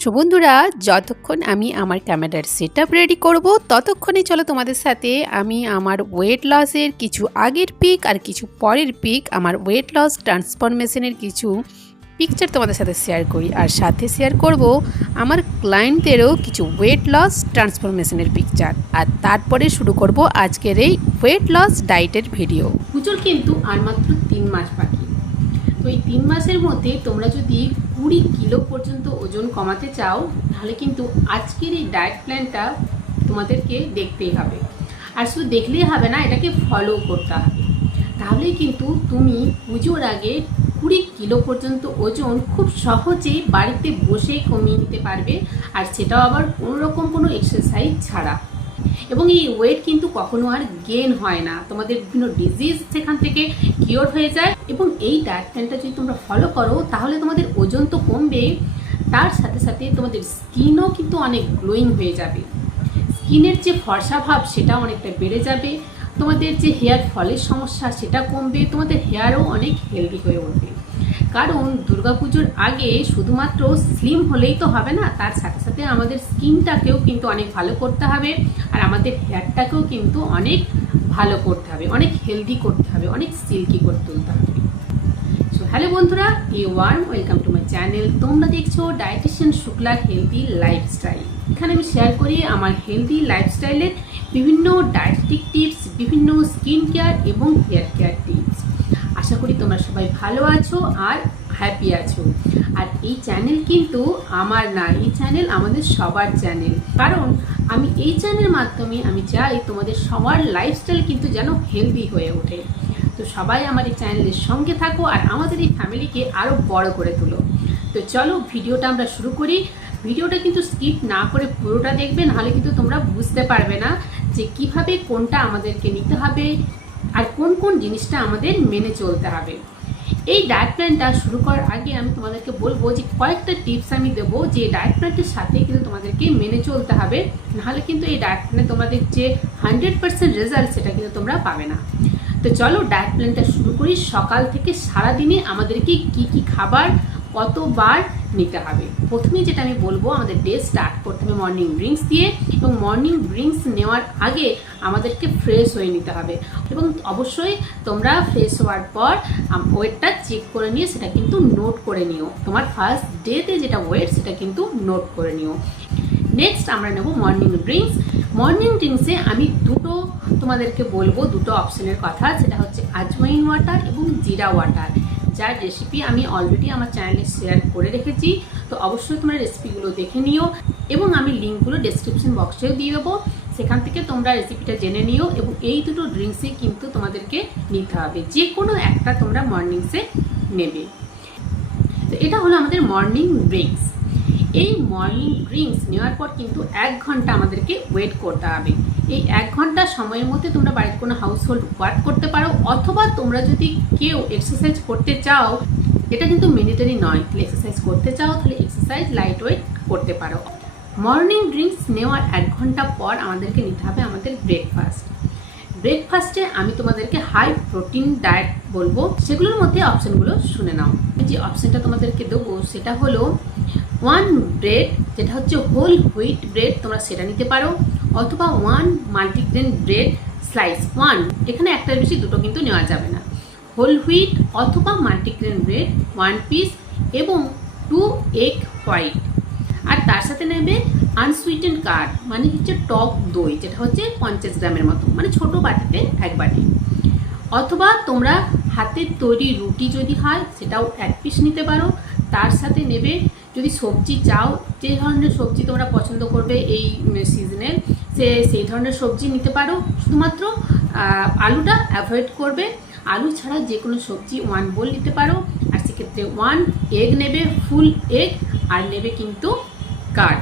So বন্ধুরা, যতক্ষণ আমি আমার ক্যামেরার সেটআপ রেডি করব ততক্ষণে চলো তোমাদের সাথে আমি আমার ওয়েট লসের কিছু আগের পিক আর কিছু পরের পিক, আমার ওয়েট লস ট্রান্সফরমেশনের কিছু পিকচার তোমাদের সাথে শেয়ার করি। আর সাথে শেয়ার করব আমার ক্লায়েন্টদেরও কিছু ওয়েট লস ট্রান্সফরমেশনের পিকচার। আর তারপরে শুরু করব আজকের এই ওয়েট লস ডায়েটের ভিডিও। পুজোর কিন্তু আর মাত্র 3 মাস বাকি। তো এই 3 মাসের মধ্যে তোমরা যদি 20 কিলো পর্যন্ত ওজন কমাতে চাও তাহলে কিন্তু আজকের এই ডায়েট প্ল্যানটা তোমাদেরকে দেখতেই হবে। আর শুধু দেখলেই হবে না, এটাকে ফলো করতে হবে। তাহলেই কিন্তু তুমি পুজোর আগে 20 কিলো পর্যন্ত ওজন খুব সহজেই বাড়িতে বসেই কমিয়ে নিতে পারবে, আর সেটাও আবার কোনোরকম কোনো এক্সারসাইজ ছাড়া। এবং এই ওয়েট কিন্তু কখনো আর গেন হয় না, তোমাদের বিভিন্ন ডিজিজ সেখান থেকে কিওর হয়ে যায়। এবং এই ডায়েট প্ল্যানটা যদি তোমরা ফলো করো তাহলে তোমাদের ওজন তো কমবে, তার সাথে সাথে তোমাদের স্কিনও কিন্তু অনেক গ্লোয়িং হয়ে যাবে। স্কিনের যে ফর্সা ভাব সেটা অনেকটা বেড়ে যাবে, তোমাদের যে হেয়ার ফলের সমস্যা সেটা কমবে, তোমাদের হেয়ারও অনেক হেলদি হয়ে উঠবে। কারণ দুর্গাপুজোর আগে শুধুমাত্র স্লিম হলেই তো হবে না, তার সাথে সাথে আমাদের স্কিনটাকেও কিন্তু অনেক ভালো করতে হবে, আর আমাদের হেয়ারটাকেও কিন্তু অনেক ভালো করতে হবে, অনেক হেলদি করতে হবে, অনেক সিল্কি করে তুলতে হবে। সো হ্যালো বন্ধুরা, ওয়েলকাম টু মাই চ্যানেল। তোমরা দেখছো ডায়েটিশিয়ান শুক্লার হেলদি লাইফস্টাইল। এখানে আমি শেয়ার করি আমার হেলদি লাইফস্টাইলের বিভিন্ন ডায়েটিক টিপস, বিভিন্ন স্কিন কেয়ার এবং হেয়ার কেয়ার টিপস। আশা করি তোমরা সবাই ভালো আছো আর হ্যাপি আছো। আর এই চ্যানেল কিন্তু আমার না, এই চ্যানেল আমাদের সবার চ্যানেল। কারণ আমি এই চ্যানেলের মাধ্যমে আমি চাই তোমাদের সবার লাইফস্টাইল কিন্তু যেন হেলদি হয়ে ওঠে। তো সবাই আমার এই চ্যানেলের সঙ্গে থাকো আর আমাদের এই ফ্যামিলিকে আরও বড় করে তোলো। তো চলো ভিডিওটা আমরা শুরু করি। ভিডিওটা কিন্তু স্কিপ না করে পুরোটা দেখবে, নাহলে কিন্তু তোমরা বুঝতে পারবে না যে কিভাবে কোনটা আমাদেরকে নিতে হবে আর কোন কোন জিনিসটা আমাদের মেনে চলতে হবে। এই ডায়েট প্ল্যানটা শুরু করার আগে আমি তোমাদেরকে বলবো যে কয়েকটা টিপস আমি দেবো যে ডায়েট প্ল্যানটার সাথে কিন্তু তোমাদেরকে মেনে চলতে হবে, নাহলে কিন্তু এই ডায়েট প্ল্যানে তোমাদের যে 100% রেজাল্ট সেটা কিন্তু তোমরা পাবে না। তো চলো ডায়েট প্ল্যানটা শুরু করি। সকাল থেকে সারাদিনে আমাদেরকে কি কি খাবার কতবার নিতে হবে। প্রথমে যেটা আমি বলবো, আমাদের ডে স্টার্ট করতে হবে মর্নিং ড্রিঙ্কস দিয়ে, এবং মর্নিং ড্রিঙ্কস নেওয়ার আগে আমাদেরকে ফ্রেশ হয়ে নিতে হবে। এবং অবশ্যই তোমরা ফ্রেশ হওয়ার পর ওয়েটটা চেক করে নিয়ে সেটা কিন্তু নোট করে নিও। তোমার ফার্স্ট ডেতে যেটা ওয়েট সেটা কিন্তু নোট করে নিও। নেক্সট আমরা নেব মর্নিং ড্রিঙ্কস। মর্নিং ড্রিঙ্কসে আমি দুটো তোমাদেরকে বলবো, দুটো অপশনের কথা। সেটা হচ্ছে আজওয়াইন ওয়াটার এবং জিরা ওয়াটার, যার রেসিপি আমি অলরেডি আমার চ্যানেলে শেয়ার করে রেখেছি। তো অবশ্যই তোমরা রেসিপিগুলো দেখে নিও, এবং আমি লিঙ্কগুলো ডেসক্রিপশন বক্সেও দিয়ে দেবো, সেখান থেকে তোমরা রেসিপিটা জেনে নিও। এবং এই দুটো ড্রিঙ্কসই কিন্তু তোমাদেরকে নিতে হবে, যে কোনো একটা তোমরা মর্নিংসে নেবে। তো এটা হলো আমাদের মর্নিং ড্রিঙ্কস। এই মর্নিং ড্রিঙ্কস নেওয়ার পর কিন্তু 1 ঘন্টা আমাদেরকে ওয়েট করতে হবে। এই 1 ঘন্টা সময়ের মধ্যে তোমরা বাড়িতে কোনো হাউস হোল্ড ওয়ার্ক করতে পারো, অথবা তোমরা যদি কেউ এক্সারসাইজ করতে চাও, এটা কিন্তু ম্যান্ডেটরি নয়, তাহলে এক্সারসাইজ করতে চাও তাহলে এক্সারসাইজ লাইট ওয়েট করতে পারো। মর্নিং ড্রিঙ্কস নেওয়ার 1 ঘন্টা পর আমাদেরকে নিতে হবে আমাদের ব্রেকফাস্ট। ব্রেকফাস্টে আমি তোমাদেরকে হাই প্রোটিন ডায়েট বলবো, সেগুলোর মধ্যে অপশানগুলো শুনে নাও। যে অপশানটা তোমাদেরকে দেবো সেটা হলো 1 ব্রেড, যেটা হচ্ছে হোল হুইট ব্রেড, তোমরা সেটা নিতে পারো, অথবা 1 মাল্টিগ্রেন ব্রেড স্লাইস 1, এখানে একটার বেশি দুটো কিন্তু নেওয়া যাবে না। হোল হুইট অথবা মাল্টিগ্রেন ব্রেড 1 পিস, এবং 2 এগ হোয়াইট। আর তার সাথে নেবে আনসুইটেন কার্ড, মানে হচ্ছে টক দই, যেটা হচ্ছে 50 গ্রামের মতো, মানে ছোট বাটিতে 1 বাটি। অথবা তোমরা হাতের তৈরি রুটি যদি হয় সেটাও 1 পিস নিতে পারো। তার সাথে নেবে, যদি সবজি চাও, যে ধরনের সবজি তোমরা পছন্দ করবে এই সিজনে, সেই ধরনের সবজি নিতে পারো। শুধুমাত্র আলুটা অ্যাভয়েড করবে। আলু ছাড়া যে কোনো সবজি 1 বোল নিতে পারো। আর সেক্ষেত্রে 1 এগ নেবে, ফুল এগ, আর নেবে কিন্তু কার্ড।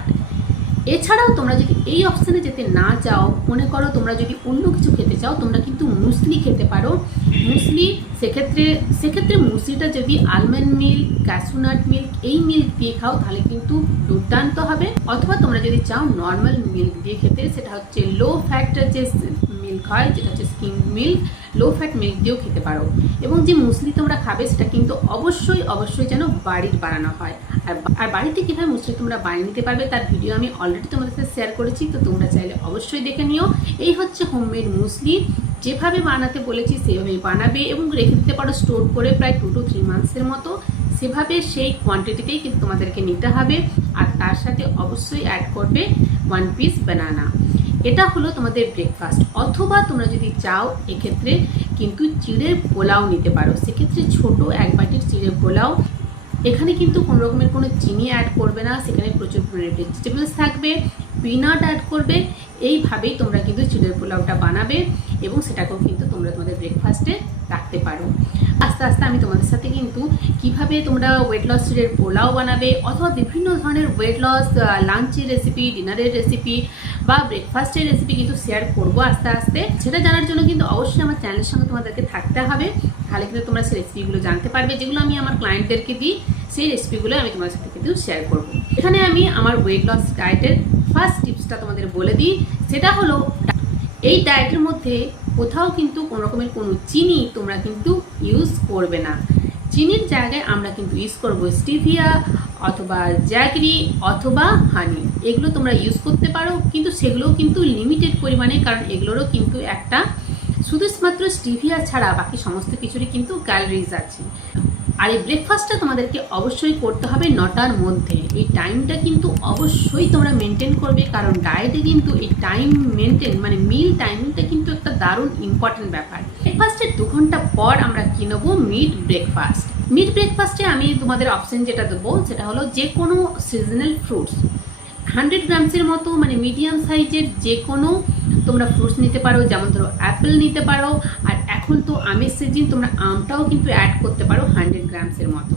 এছাড়াও তোমরা যদি এই অপশানে যেতে না চাও, মনে করো তোমরা যদি অন্য কিছু খেতে চাও, তোমরা কিন্তু মুসলি খেতে পারো। মুসলি সেক্ষেত্রে মুসলিটা যদি আলমন্ড মিল্ক, ক্যাশুনাট মিল্ক, এই মিল্ক দিয়ে খাও তাহলে কিন্তু দুর্দান্ত হবে। অথবা তোমরা যদি চাও নর্মাল মিল্ক দিয়ে খেতে, সেটা হচ্ছে লো ফ্যাটের যে মিল্ক হয়, যেটা হচ্ছে scheme milk, low fat milk দিয়েও খেতে পারো। এবং যে মুসলি তোমরা খাবে সেটা কিন্তু অবশ্যই যেন বাড়ির বানানো হয়। আর বাড়িতে কীভাবে মুসলি তোমরা বানিয়ে নিতে পারবে তার ভিডিও আমি অলরেডি তোমাদের সাথে শেয়ার করেছি, তো তোমরা চাইলে অবশ্যই দেখে নিও। এই হচ্ছে হোমমেড মুসলি, যেভাবে বানাতে বলেছি সেভাবেই বানাবে এবং রেখে দিতে পারো স্টোর করে প্রায় 2 to 3 মান্থসের মতো। সেভাবে সেই কোয়ান্টিটিতেই কিন্তু তোমাদেরকে নিতে হবে। আর তার সাথে অবশ্যই অ্যাড করবে 1 পিস বানানা। এটা হলো তোমাদের ব্রেকফাস্ট। অথবা তোমরা যদি চাও এক্ষেত্রে কিন্তু চিড়ের পোলাও নিতে পারো, সেক্ষেত্রে ছোট 1 বাটির চিড়ের পোলাও। এখানে কিন্তু কোনো রকমের কোনো চিনি অ্যাড করবে না, সেখানে প্রচুর পরিমাণে ভেজিটেবলস থাকবে, পিনাট অ্যাড করবে। এইভাবেই তোমরা কিন্তু চিড়ের পোলাওটা বানাবে এবং সেটাকেও কিন্তু তোমরা তোমাদের ব্রেকফাস্টে রাখতে পারো। আস্তে আস্তে আমি তোমাদের সাথে কিন্তু কিভাবে তোমরা ওয়েট লস চিড়ের পোলাও বানাবে অথবা বিভিন্ন ধরনের ওয়েট লস লাঞ্চের রেসিপি, ডিনারের রেসিপি বা ব্রেকফাস্টের রেসিপি কিন্তু শেয়ার করবো আস্তে আস্তে। সেটা জানার জন্য কিন্তু অবশ্যই আমার চ্যানেলের সঙ্গে তোমাদেরকে থাকতে হবে, তাহলে কিন্তু তোমরা সেই রেসিপিগুলো জানতে পারবে যেগুলো আমি আমার ক্লায়েন্টদেরকে দিই। সেই রেসিপিগুলো আমি তোমাদের সাথে কিন্তু শেয়ার করবো। এখানে আমি আমার ওয়েট লস ডায়েটের ফার্স্ট টিপসটা তোমাদের বলে দিই, সেটা হলো এই ডায়েটের মধ্যে কোথাও কিন্তু কোনো রকমের কোনো চিনি তোমরা কিন্তু ইউজ করবে না। চিনির জায়গায় আমরা কিন্তু ইউজ করব স্টিভিয়া অথবা জ্যাগরি অথবা হানি। এগুলো তোমরা ইউজ করতে পারো, কিন্তু সেগুলোও কিন্তু লিমিটেড পরিমাণে, কারণ এগুলোরও কিন্তু একটা শুধুমাত্র স্টিভিয়া ছাড়া বাকি সমস্ত কিছুরই কিন্তু ক্যালোরিজ আছে। আর এই ব্রেকফাস্টটা তোমাদেরকে অবশ্যই করতে হবে 9টার মধ্যে। এই টাইমটা কিন্তু অবশ্যই তোমরা মেনটেন করবে, কারণ ডায়েটে কিন্তু এই টাইম মেনটেন মানে মিল টাইমিংটা কিন্তু একটা দারুণ ইম্পর্টেন্ট ব্যাপার। ব্রেকফাস্টের 2 ঘন্টা পর আমরা কি নেবো, মিড ব্রেকফাস্ট। মিড ব্রেকফাস্টে আমি তোমাদের অপশন যেটা দেবো সেটা হলো যে কোনো সিজনাল ফ্রুটস 100 গ্রামসের মতো, মানে মিডিয়াম সাইজের যে কোনো তোমরা ফ্রুটস নিতে পারো। যেমন ধরো অ্যাপেল নিতে পারো, আর এখন তো আমের সিজন, তোমরা আমটাও কিন্তু অ্যাড করতে পারো 100 গ্রামসের মতো,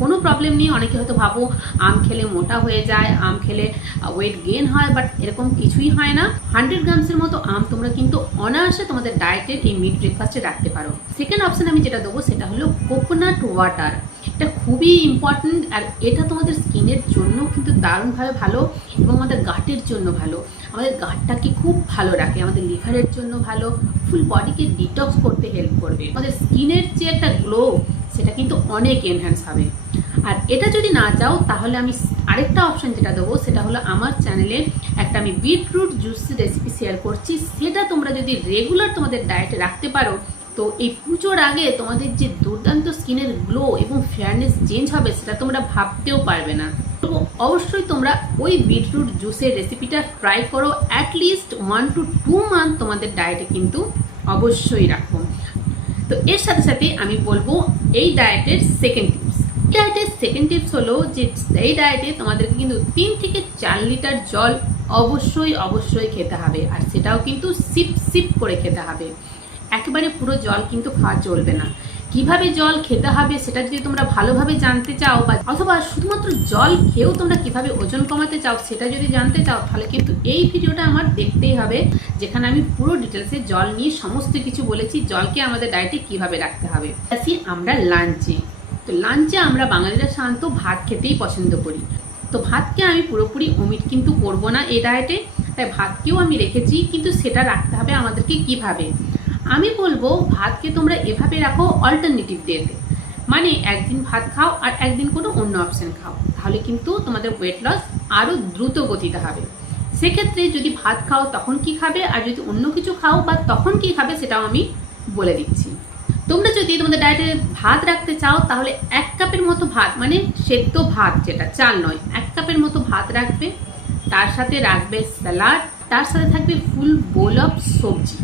কোনো প্রবলেম নেই। অনেকে হয়তো ভাবো আম খেলে মোটা হয়ে যায়, আম খেলে ওয়েট গেইন হয়, বাট এরকম কিছুই হয় না। 100 গ্রামসের মতো আম তোমরা কিন্তু অনায়াসে তোমাদের ডায়েটের এই মিড ব্রেকফাস্টে রাখতে পারো। সেকেন্ড অপশন আমি যেটা দেবো সেটা হলো কোকোনাট ওয়াটার। এটা খুবই ইম্পর্টেন্ট, আর এটা তোমাদের স্কিনের জন্য কিন্তু দারুণভাবে ভালো এবং আমাদের গাটের জন্য ভালো। আমাদের গাটটাকে খুব ভালো রাখে, আমাদের লিভারের জন্য ভালো, ফুল বডিকে ডিটক্স করতে হেল্প করবে। আমাদের স্কিনের যে একটা গ্লো সেটা কিন্তু অনেক এনহ্যান্স হবে। আর এটা যদি না চাও তাহলে আমি আরেকটা অপশন যেটা দেবো সেটা হলো আমার চ্যানেলে একটা আমি বিটরুট জুস রেসিপি শেয়ার করছি। সেটা তোমরা যদি রেগুলার তোমাদের ডায়েটে রাখতে পারো তো এই পুজোর আগে তোমাদের যে দুর্দান্ত স্কিনের গ্লো এবং ফেয়ারনেস চেঞ্জ হবে সেটা তোমরা ভাবতেও পারবে না। তো অবশ্যই তোমরা ওই বিটরুট জুসের রেসিপিটা ট্রাই করো, অ্যাটলিস্ট 1 to 2 মান্থ তোমাদের ডায়েটে কিন্তু অবশ্যই রাখো। তো এর সাথে সাথে আমি বলবো এই ডায়েটের সেকেন্ড টিপস। ডায়েটের সেকেন্ড টিপস হলো যে এই ডায়েটে তোমাদেরকে কিন্তু 3 থেকে 4 লিটার জল অবশ্যই খেতে হবে, আর সেটাও কিন্তু সিপ সিপ করে খেতে হবে। একেবারে পুরো জল কিন্তু খাওয়া চলবে না। কিভাবে জল খেতে হবে সেটা যদি তোমরা ভালোভাবে জানতে চাও বা অথবা শুধুমাত্র জল খেয়েও তোমরা কিভাবে ওজন কমাতে চাও সেটা যদি জানতে চাও, তাহলে কিন্তু এই ভিডিওটা আমার দেখতেই হবে, যেখানে আমি পুরো ডিটেলসে জল নিয়ে সমস্ত কিছু বলেছি, জলকে আমাদের ডায়েটে কিভাবে রাখতে হবে। আসি আমরা লাঞ্চে। তো লাঞ্চে আমরা বাঙালিরা সাধারণত ভাত খেতেই পছন্দ করি। তো ভাতকে আমি পুরোপুরি ওমিট কিন্তু করবো না এই ডায়েটে, তাই ভাতকেও আমি রেখেছি, কিন্তু সেটা রাখতে হবে আমাদেরকে কিভাবে। আমি বলবো ভাতকে তোমরা এভাবে রাখো অল্টারনেটিভ ডেতে, মানে একদিন ভাত খাও আর একদিন কোনো অন্য অপশন খাও, তাহলে কিন্তু তোমাদের ওয়েট লস আরও দ্রুত গতিতে হবে। সেক্ষেত্রে যদি ভাত খাও তখন কি খাবে, আর যদি অন্য কিছু খাও বা তখন কি খাবে সেটাও আমি বলে দিচ্ছি। তোমরা যদি তোমাদের ডায়েটে ভাত রাখতে চাও তাহলে 1 কাপের মতো ভাত, মানে সেদ্ধ ভাত যেটা চাল নয়, 1 কাপের মতো ভাত রাখবে। তার সাথে রাখবে স্যালাড, তার সাথে থাকবে ফুল বোল অফ সবজি।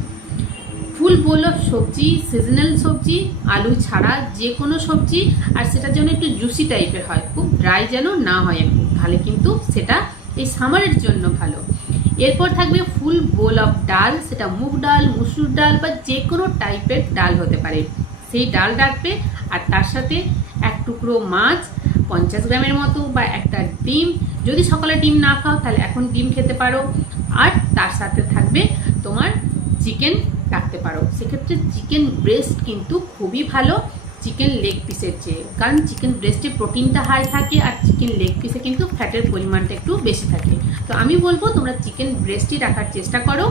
ফুল বোল অফ সবজি, সিজনাল সবজি, আলু ছাড়া যে কোনো সবজি, আর সেটা যেন একটু জুসি টাইপের হয়, খুব ড্রাই যেন না হয় একটু, তাহলে কিন্তু সেটা এই সামারের জন্য ভালো। এরপর থাকবে ফুল বোল অফ ডাল, সেটা মুগ ডাল, মুসুর ডাল বা যে কোনো টাইপের ডাল হতে পারে, সেই ডাল রাখবে। আর তার সাথে 1 টুকরো মাছ 50 গ্রামের মতো বা একটা ডিম, যদি সকালে ডিম না খাও তাহলে এখন ডিম খেতে পারো। আর তার সাথে থাকবে তোমার চিকেন রাখতে পারো, সেক্ষেত্রে চিকেন ব্রেস্ট কিন্তু খুবই ভালো চিকেন লেগ পিসের চেয়ে, কারণ চিকেন ব্রেস্টে প্রোটিনটা হাই থাকে আর চিকেন লেগ পিসে কিন্তু ফ্যাটের পরিমাণটা একটু বেশি থাকে। তো আমি বলবো তোমরা চিকেন ব্রেস্টই রাখার চেষ্টা করো।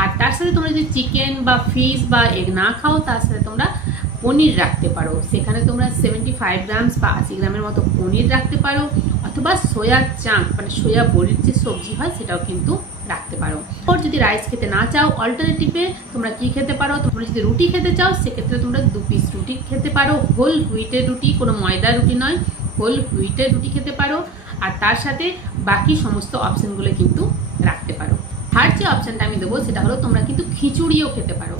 আর তার সাথে তোমরা যদি চিকেন বা ফিশ বা এগ না খাও তার সাথে তোমরা পনির রাখতে পারো। সেখানে তোমরা 75 গ্রামস বা 80 গ্রামের মতো পনির রাখতে পারো, অথবা সোয়া চাঙ্ক মানে সোয়া বড়ির যে সবজি হয় সেটাও কিন্তু রাখতে পারো। আর যদি রাইস খেতে না চাও, অল্টারনেটিভে তোমরা কি খেতে পারো, তোমরা যদি রুটি খেতে চাও সেক্ষেত্রে তোমরা 2 পিস রুটি খেতে পারো, হোল হুইটের রুটি, কোনো ময়দার রুটি নয়, হোল হুইটের রুটি খেতে পারো। আর তার সাথে বাকি সমস্ত অপশনগুলো কিন্তু রাখতে পারো। থার্ড যে অপশানটা আমি দেবো সেটা হলো তোমরা কিন্তু খিচুড়িও খেতে পারো।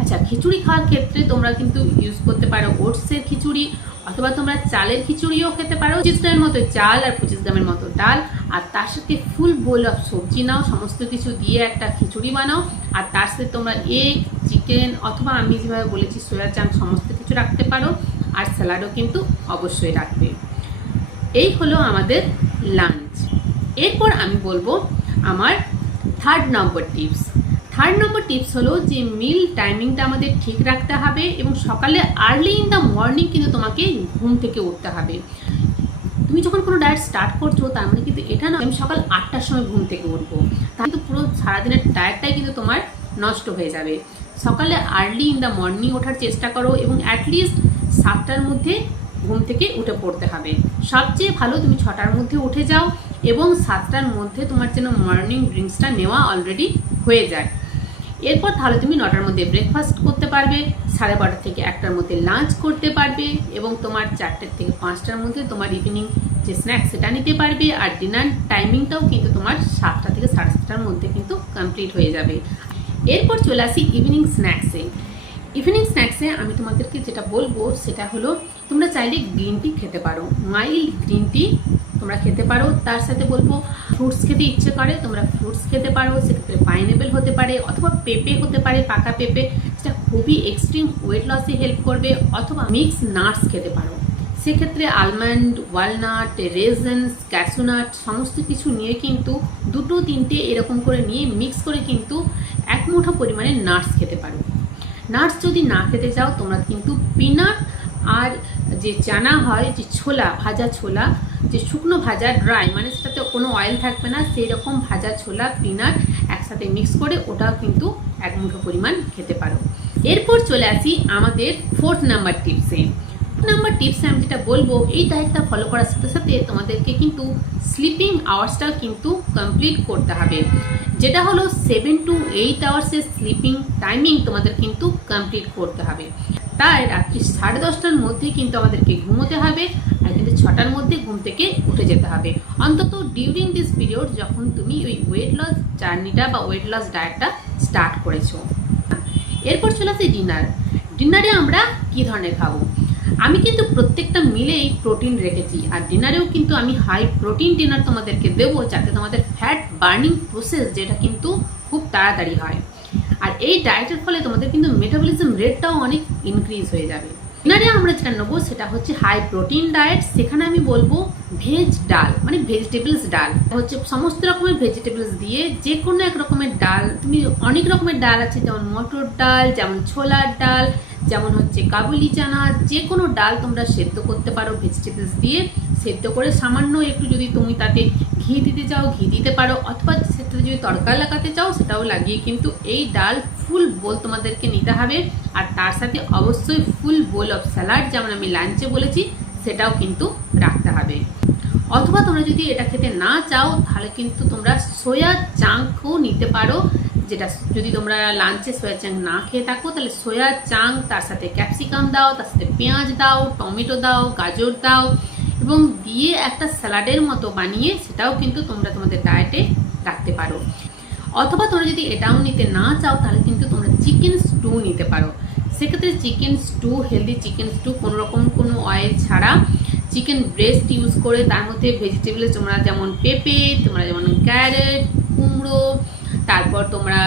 আচ্ছা, খিচুড়ি খাওয়ার ক্ষেত্রে তোমরা কিন্তু ইউজ করতে পারো ওটসের খিচুড়ি, অথবা তোমরা চালের খিচুড়িও খেতে পারো। 25 গ্রামের মতো চাল আর 25 গ্রামের মতো ডাল, আর তার সাথে ফুল বোল অফ সবজি নাও, সমস্ত কিছু দিয়ে একটা খিচুড়ি বানাও। আর তার সাথে তোমরা এগ, চিকেন, অথবা আমি যেভাবে বলেছি সোয়া চাঙ্ক, সমস্ত কিছু রাখতে পারো। আর স্যালাডও কিন্তু অবশ্যই রাখবে। এই হলো আমাদের লাঞ্চ। এরপর আমি বলবো আমার থার্ড নম্বর টিপস হলো যে মিল টাইমিংটা আমাদের ঠিক রাখতে হবে, এবং সকালে আর্লি ইন দ্য মর্নিং কিন্তু তোমাকে ঘুম থেকে উঠতে হবে। তুমি যখন কোনো ডায়েট স্টার্ট করছো তার মানে কিন্তু এটা না আমি সকাল 8টার সময় ঘুম থেকে উঠবো, তাহলে কিন্তু পুরো সারাদিনের ডায়েটটাই কিন্তু তোমার নষ্ট হয়ে যাবে। সকালে আর্লি ইন দ্য মর্নিং ওঠার চেষ্টা করো, এবং অ্যাটলিস্ট 7টার মধ্যে ঘুম থেকে উঠে পড়তে হবে। সবচেয়ে ভালো তুমি 6টার মধ্যে উঠে যাও, এবং 7টার মধ্যে তোমার যেন মর্নিং ড্রিঙ্কসটা নেওয়া অলরেডি হয়ে যায়। এরপর তাহলে তুমি 9টার মধ্যে ব্রেকফাস্ট করতে পারবে, 12:30 থেকে 1টার মধ্যে লাঞ্চ করতে পারবে, এবং তোমার 4টে থেকে 5টার মধ্যে তোমার ইভিনিং যে স্ন্যাক্স সেটা নিতে পারবে। আর ডিনার টাইমিংটাও কিন্তু তোমার 7টা থেকে 7:30টার মধ্যে কিন্তু কমপ্লিট হয়ে যাবে। এরপর চলে আসি ইভিনিং স্ন্যাক্সে আমি তোমাদেরকে যেটা বলবো সেটা হলো তোমরা চাইলে গ্রিন টি খেতে পারো, মাইল্ড গ্রিন টি তোমরা খেতে পারো। তার সাথে বলবো ফ্রুটস খেতে ইচ্ছে করে তোমরা ফ্রুটস খেতে পারো, সেক্ষেত্রে পাইনঅ্যাপেল হতে পারে, অথবা পেঁপে হতে পারে, পাকা পেঁপে, যেটা খুবই এক্সট্রিম ওয়েট লসে হেল্প করবে। অথবা মিক্স নাটস খেতে পারো, সেক্ষেত্রে আলমন্ড, ওয়ালনাট, রেজেন্স, ক্যাশোনাট সমস্ত কিছু নিয়ে কিন্তু 2-3টে এরকম করে নিয়ে মিক্স করে কিন্তু 1 মুঠো পরিমাণে নাটস খেতে পারো। নাটস যদি না খেতে চাও তোমরা কিন্তু পিনাট আর যে চানা হয়, যে ছোলা, ভাজা ছোলা, যে শুকনো ভাজা ড্রাই, মানে সেটাতে কোনো অয়েল থাকবে না, সেই রকম ভাজা ছোলা পিনাট একসাথে মিক্স করে ওটাও কিন্তু 1 মুঠো পরিমাণ খেতে পারো। এরপর চলে আসি আমাদের 4th নাম্বার টিপসে। আমি যেটা বলবো, এই ডায়েটটা ফলো করার সাথে সাথে তোমাদেরকে কিন্তু স্লিপিং আওয়ার্সটাও কিন্তু কমপ্লিট করতে হবে, যেটা হলো 7 to 8 আওয়ার্সের স্লিপিং টাইমিং তোমাদের কিন্তু কমপ্লিট করতে হবে। তাই রাত্রি 10:30টার মধ্যে কিন্তু আমাদেরকে ঘুমোতে হবে, আর কিন্তু 6টার মধ্যে ঘুম থেকে উঠে যেতে হবে, অন্তত ডিউরিং দিস পিরিয়ড যখন তুমি ওই ওয়েট লস জার্নিটা বা ওয়েট লস ডায়েটটা স্টার্ট করেছো। এরপর চলে আসে ডিনারে আমরা কি ধরনের খাবো। আমি কিন্তু প্রত্যেকটা মিলেই প্রোটিন রেখেছি, আর ডিনারেও কিন্তু আমি হাই প্রোটিন ডিনার তোমাদেরকে দেবো, যাতে তোমাদের ফ্যাট বার্নিং প্রসেস যেটা কিন্তু খুব তাড়াতাড়ি হয়। আর এই ডায়েটের ফলে তোমাদের কিন্তু মেটাবলিজম রেটটাও অনেক ইনক্রিজ হয়ে যাবে। ডিনারে আমরা যেটা নেবো সেটা হচ্ছে হাই প্রোটিন ডায়েট। সেখানে আমি বলবো ভেজ ডাল, মানে ভেজিটেবলস ডাল হচ্ছে সমস্ত রকমের ভেজিটেবলস দিয়ে যে কোনো এক রকমের ডাল। তুমি অনেক রকমের ডাল আছে, যেমন মটর ডাল, যেমন ছোলার ডাল, যেমন হচ্ছে কাবুলি চানা, যে কোনো ডাল তোমরা সেদ্ধ করতে পারো ভেজিটেবলস দিয়ে। সেদ্ধ করে সামান্য একটু যদি তুমি তাতে ঘি দিতে চাও ঘি দিতে পারো, অথবা সেটাতে যদি তড়কা লাগাতে চাও সেটাও লাগিয়ে কিন্তু এই ডাল ফুল বোল তোমাদেরকে নিতে হবে। আর তার সাথে অবশ্যই ফুল বোল অফ স্যালাড, যেমন আমি লাঞ্চে বলেছি, সেটাও কিন্তু রাখতে হবে। অথবা তোমরা যদি এটা খেতে না চাও তাহলে কিন্তু তোমরা সোয়া চাঙ্কও নিতে পারো, যেটা যদি তোমরা লাঞ্চে সোয়া চাঙ্ক না খেয়ে থাকো তাহলে সোয়া চাঙ্ক, তার সাথে ক্যাপসিকাম দাও, তার সাথে পেঁয়াজ দাও, টমেটো দাও, গাজর দাও, এবং দিয়ে একটা স্যালাডের মতো বানিয়ে সেটাও কিন্তু তোমরা তোমাদের ডায়েটে রাখতে পারো। অথবা তোমরা যদি এটাও নিতে না চাও তাহলে কিন্তু তোমরা চিকেন স্টু নিতে পারো। সেক্ষেত্রে chicken stew, healthy chicken stew, কোনোরকম কোনো অয়েল ছাড়া চিকেন ব্রেস্ট ইউজ করে তার মধ্যে ভেজিটেবল তোমরা যেমন পেঁপে, তোমরা যেমন ক্যারেট, কুমড়ো, তারপর তোমরা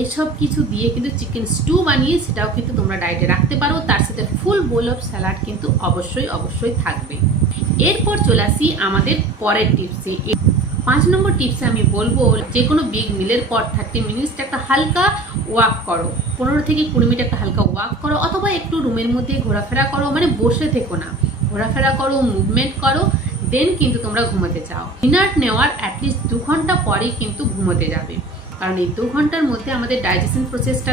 এইসব কিছু দিয়ে কিন্তু চিকেন স্টু বানিয়ে সেটাও কিন্তু তোমরা ডায়েটে রাখতে পারো। তার সাথে ফুল বোল অফ স্যালাড কিন্তু অবশ্যই থাকবে। এরপর চলে আসি আমাদের পরের টিপসে। 5 নম্বর টিপসে আমি বলবো যে কোনো বিগ মিলের পর 30 মিনিটস একটা হালকা ওয়াক করো, 15 থেকে 20 মিনিট একটা হালকা ওয়াক করো, অথবা একটু রুমের মধ্যে ঘোরাফেরা করো, মানে বসে থেকো না, ঘোরাফেরা করো, মুভমেন্ট করো, দেন কিন্তু তোমরা ঘুমোতে চাও। ডিনার নেওয়ার অ্যাটলিস্ট 2 ঘন্টা পরেই কিন্তু ঘুমোতে যাবে, কারণ এই 2 ঘন্টার মধ্যে আমাদের ডাইজেশন প্রসেসটা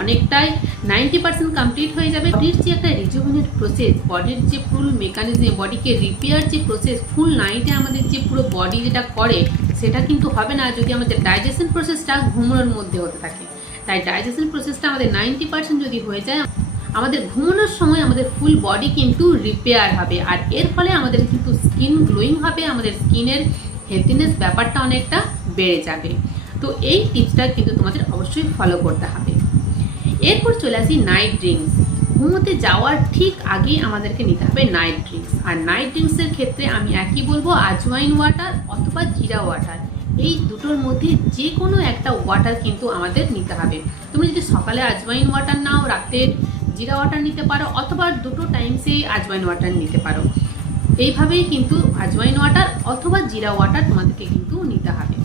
অনেকটাই 90% কমপ্লিট হয়ে যাবে। বডির যে একটা রিজুভিনেট প্রসেস, বডির যে ফুল মেকানিজম, বডিকে রিপেয়ার যে প্রসেস, ফুল নাইটে আমাদের যে পুরো বডি যেটা করে সেটা কিন্তু হবে না যদি আমাদের ডাইজেশন প্রসেসটা ঘুমানোর মধ্যে হতে থাকে। তাই ডাইজেশন প্রসেসটা আমাদের 90% যদি হয়ে যায়, আমাদের ঘুমানোর সময় আমাদের ফুল বডি কিন্তু রিপেয়ার হবে, আর এর ফলে আমাদের কিন্তু স্কিন গ্লোয়িং হবে, আমাদের স্কিনের হেলথিনেস ব্যাপারটা অনেকটা বেড়ে যাবে। তো এই টিপসটা কিন্তু তোমাদের অবশ্যই ফলো করতে হবে। এরপর চলে আসি নাইট ড্রিঙ্কস। ঘুমোতে যাওয়ার ঠিক আগেই আমাদেরকে নিতে হবে নাইট ড্রিঙ্কস। আর নাইট ড্রিঙ্কসের ক্ষেত্রে আমি একই বলবো, আজওয়াইন ওয়াটার অথবা জিরা ওয়াটার, এই দুটোর মধ্যে যে কোনো একটা ওয়াটার কিন্তু আমাদের নিতে হবে। তুমি যদি সকালে আজওয়াইন ওয়াটার নাও, রাতে জিরা ওয়াটার নিতে পারো, অথবা দুটো টাইমসেই আজওয়াইন ওয়াটার নিতে পারো। এইভাবেই কিন্তু আজওয়াইন ওয়াটার অথবা জিরা ওয়াটার তোমাদেরকে কিন্তু নিতে হবে।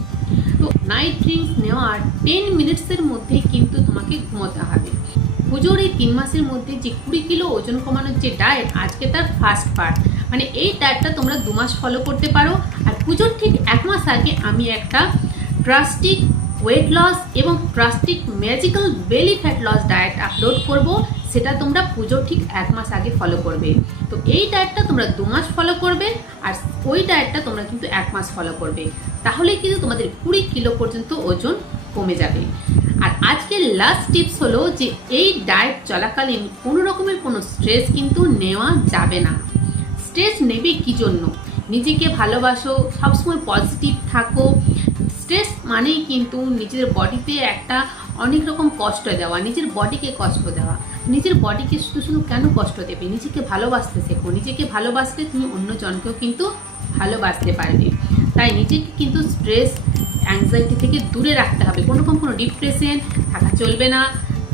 তো নাইট ড্রিঙ্কস নেওয়ার 10 মিনিটসের মধ্যেই কিন্তু তোমাকে ঘুমোতে হবে। পুজোর এই 3 মাসের মধ্যে যে 20 কিলো ওজন কমানোর যে ডায়েট, আজকে তার ফার্স্ট পার্ট। মানে এই ডায়েটটা তোমরা 2 মাস ফলো করতে পারো। আর পুজোর ঠিক 1 মাস আগে আমি একটা ড্রাস্টিক ওয়েট লস এবং drastic magical belly fat loss diet upload করব, সেটা তোমরা পুজোর ঠিক 1 মাস আগে ফলো করবে। তো এই ডায়েটটা তোমরা 2 মাস ফলো করবে, আর ওই ডায়েটটা তোমরা কিন্তু 1 মাস ফলো করবে। তাহলে কিন্তু তোমাদের 20 কিলো পর্যন্ত ওজন কমে যাবে। আর আজকের লাস্ট টিপস হলো যে এই ডায়েট চলাকালীন কোনো রকমের কোনো স্ট্রেস কিন্তু নেওয়া যাবে না। স্ট্রেস নেবে কি জন্য? নিজেকে ভালোবাসো, সবসময় পজিটিভ থাকো। স্ট্রেস মানেই কিন্তু নিজের বডিতে একটা অনেক রকম কষ্ট দেওয়া, নিজের বডিকে কষ্ট দেওয়া। নিজের বডিকে শুধু শুধু কেন কষ্ট দেবে? নিজেকে ভালোবাসতে শেখো। নিজেকে ভালোবাসলে তুমি অন্য জনকেও কিন্তু ভালোবাসতে পারবে। তাই নিজেকে কিন্তু স্ট্রেস, অ্যাংজাইটি থেকে দূরে রাখতে হবে। কোনো রকম কোনো ডিপ্রেশন থাকা চলবে না।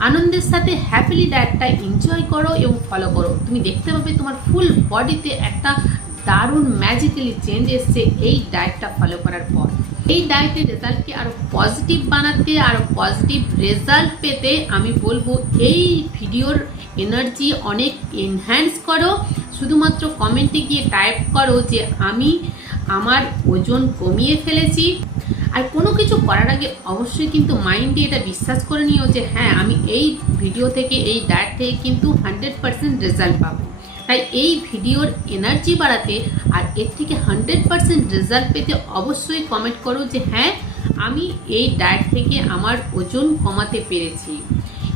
আনন্দের সাথে হ্যাপিলি ডায়েটটা এনজয় করো এবং ফলো করো। তুমি দেখতে পাবে তোমার ফুল বডিতে একটা দারুণ ম্যাজিক্যালি চেঞ্জ এসছে এই ডায়েটটা ফলো করার পর। এই ডায়েটের রেজাল্টকে আরও পজিটিভ বানাতে, আরও পজিটিভ রেজাল্ট পেতে আমি বলবো এই ভিডিওর এনার্জি অনেক এনহ্যান্স করো। শুধুমাত্র কমেন্টে গিয়ে টাইপ করো যে আমি আমার ওজন কমিয়ে ফেলেছি। আর কোনো কিছু করার আগে অবশ্যই কিন্তু মাইন্ডে এটা বিশ্বাস করে নিও যে হ্যাঁ, আমি এই ভিডিও থেকে, এই ডায়েট থেকে কিন্তু 100% রেজাল্ট পাবো। তাই এই ভিডিওর এনার্জি বাড়াতে আর এর থেকে 100% রেজাল্ট পেতে অবশ্যই কমেন্ট করো যে হ্যাঁ, আমি এই ডায়েট থেকে আমার ওজন কমাতে পেরেছি।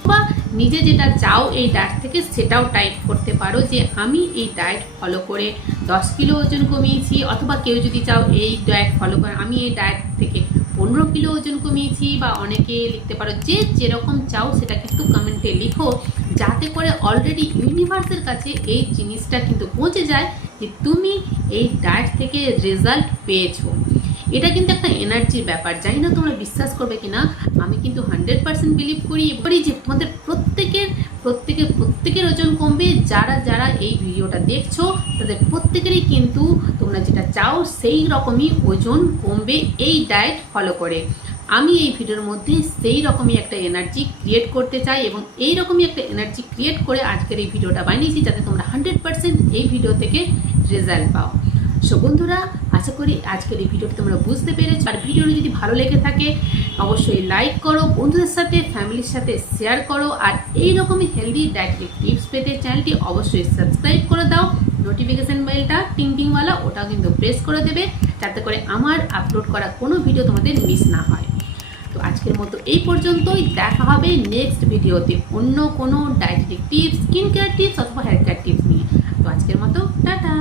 বা নিজে যেটা চাও এই ডায়েট থেকে সেটাও টাইপ করতে পারো যে আমি এই ডায়েট ফলো করে 10 কিলো ওজন কমিয়েছি। অথবা কেউ যদি চাও এই ডায়েট ফলো করে আমি এই ডায়েট থেকে 15 কিলো ওজন কমিয়েছি, বা অনেকে লিখতে পারো, যে যেরকম চাও সেটা কিন্তু কমেন্টে লিখো, যাতে করে অলরেডি ইউনিভার্সের কাছে এই জিনিসটা কিন্তু পৌঁছে যায় যে তুমি এই ডায়েট থেকে রেজাল্ট পেয়েছো। এটা কিন্তু একটা এনার্জির ব্যাপার। জানি না তোমরা বিশ্বাস করবে কিনা, আমি কিন্তু 100% বিলিভ করি যে তোমাদের প্রত্যেকের ওজন কমবে। যারা যারা এই ভিডিওটা দেখছো তাদের প্রত্যেকেরই কিন্তু তোমরা যেটা চাও সেই রকমই ওজন কমবে এই ডায়েট ফলো করে। আমি এই ভিডিওর মধ্যে সেই রকমই একটা এনার্জি ক্রিয়েট করতে চাই, এবং এই রকমই একটা এনার্জি ক্রিয়েট করে আজকের এই ভিডিওটা বানিয়েছি, যাতে তোমরা 100% এই ভিডিও থেকে রেজাল্ট পাও। সো বন্ধুরা, আশা করি আজকের এই ভিডিওটা তোমরা বুঝতে পেরেছো। আর ভিডিওটি যদি ভালো লেগে থাকে অবশ্যই লাইক করো, বন্ধুদের সাথে, ফ্যামিলির সাথে শেয়ার করো। আর এই রকমই হেলদি ডায়েটের টিপস পেতে চ্যানেলটি অবশ্যই সাবস্ক্রাইব করে দাও। নোটিফিকেশান বেলটা টিংটিংওয়ালা, ওটাও কিন্তু প্রেস করে দেবে, যাতে করে আমার আপলোড করা কোনো ভিডিও তোমাদের মিস না হয়। তো আজকের মতো এই পর্যন্তই। দেখা হবে নেক্সট ভিডিওতে অন্য কোনো ডায়েটেটিক টিপস, স্কিন কেয়ার টিপস অথবা হেয়ার কেয়ার টিপস নিয়ে। তো আজকের মতো টাটা।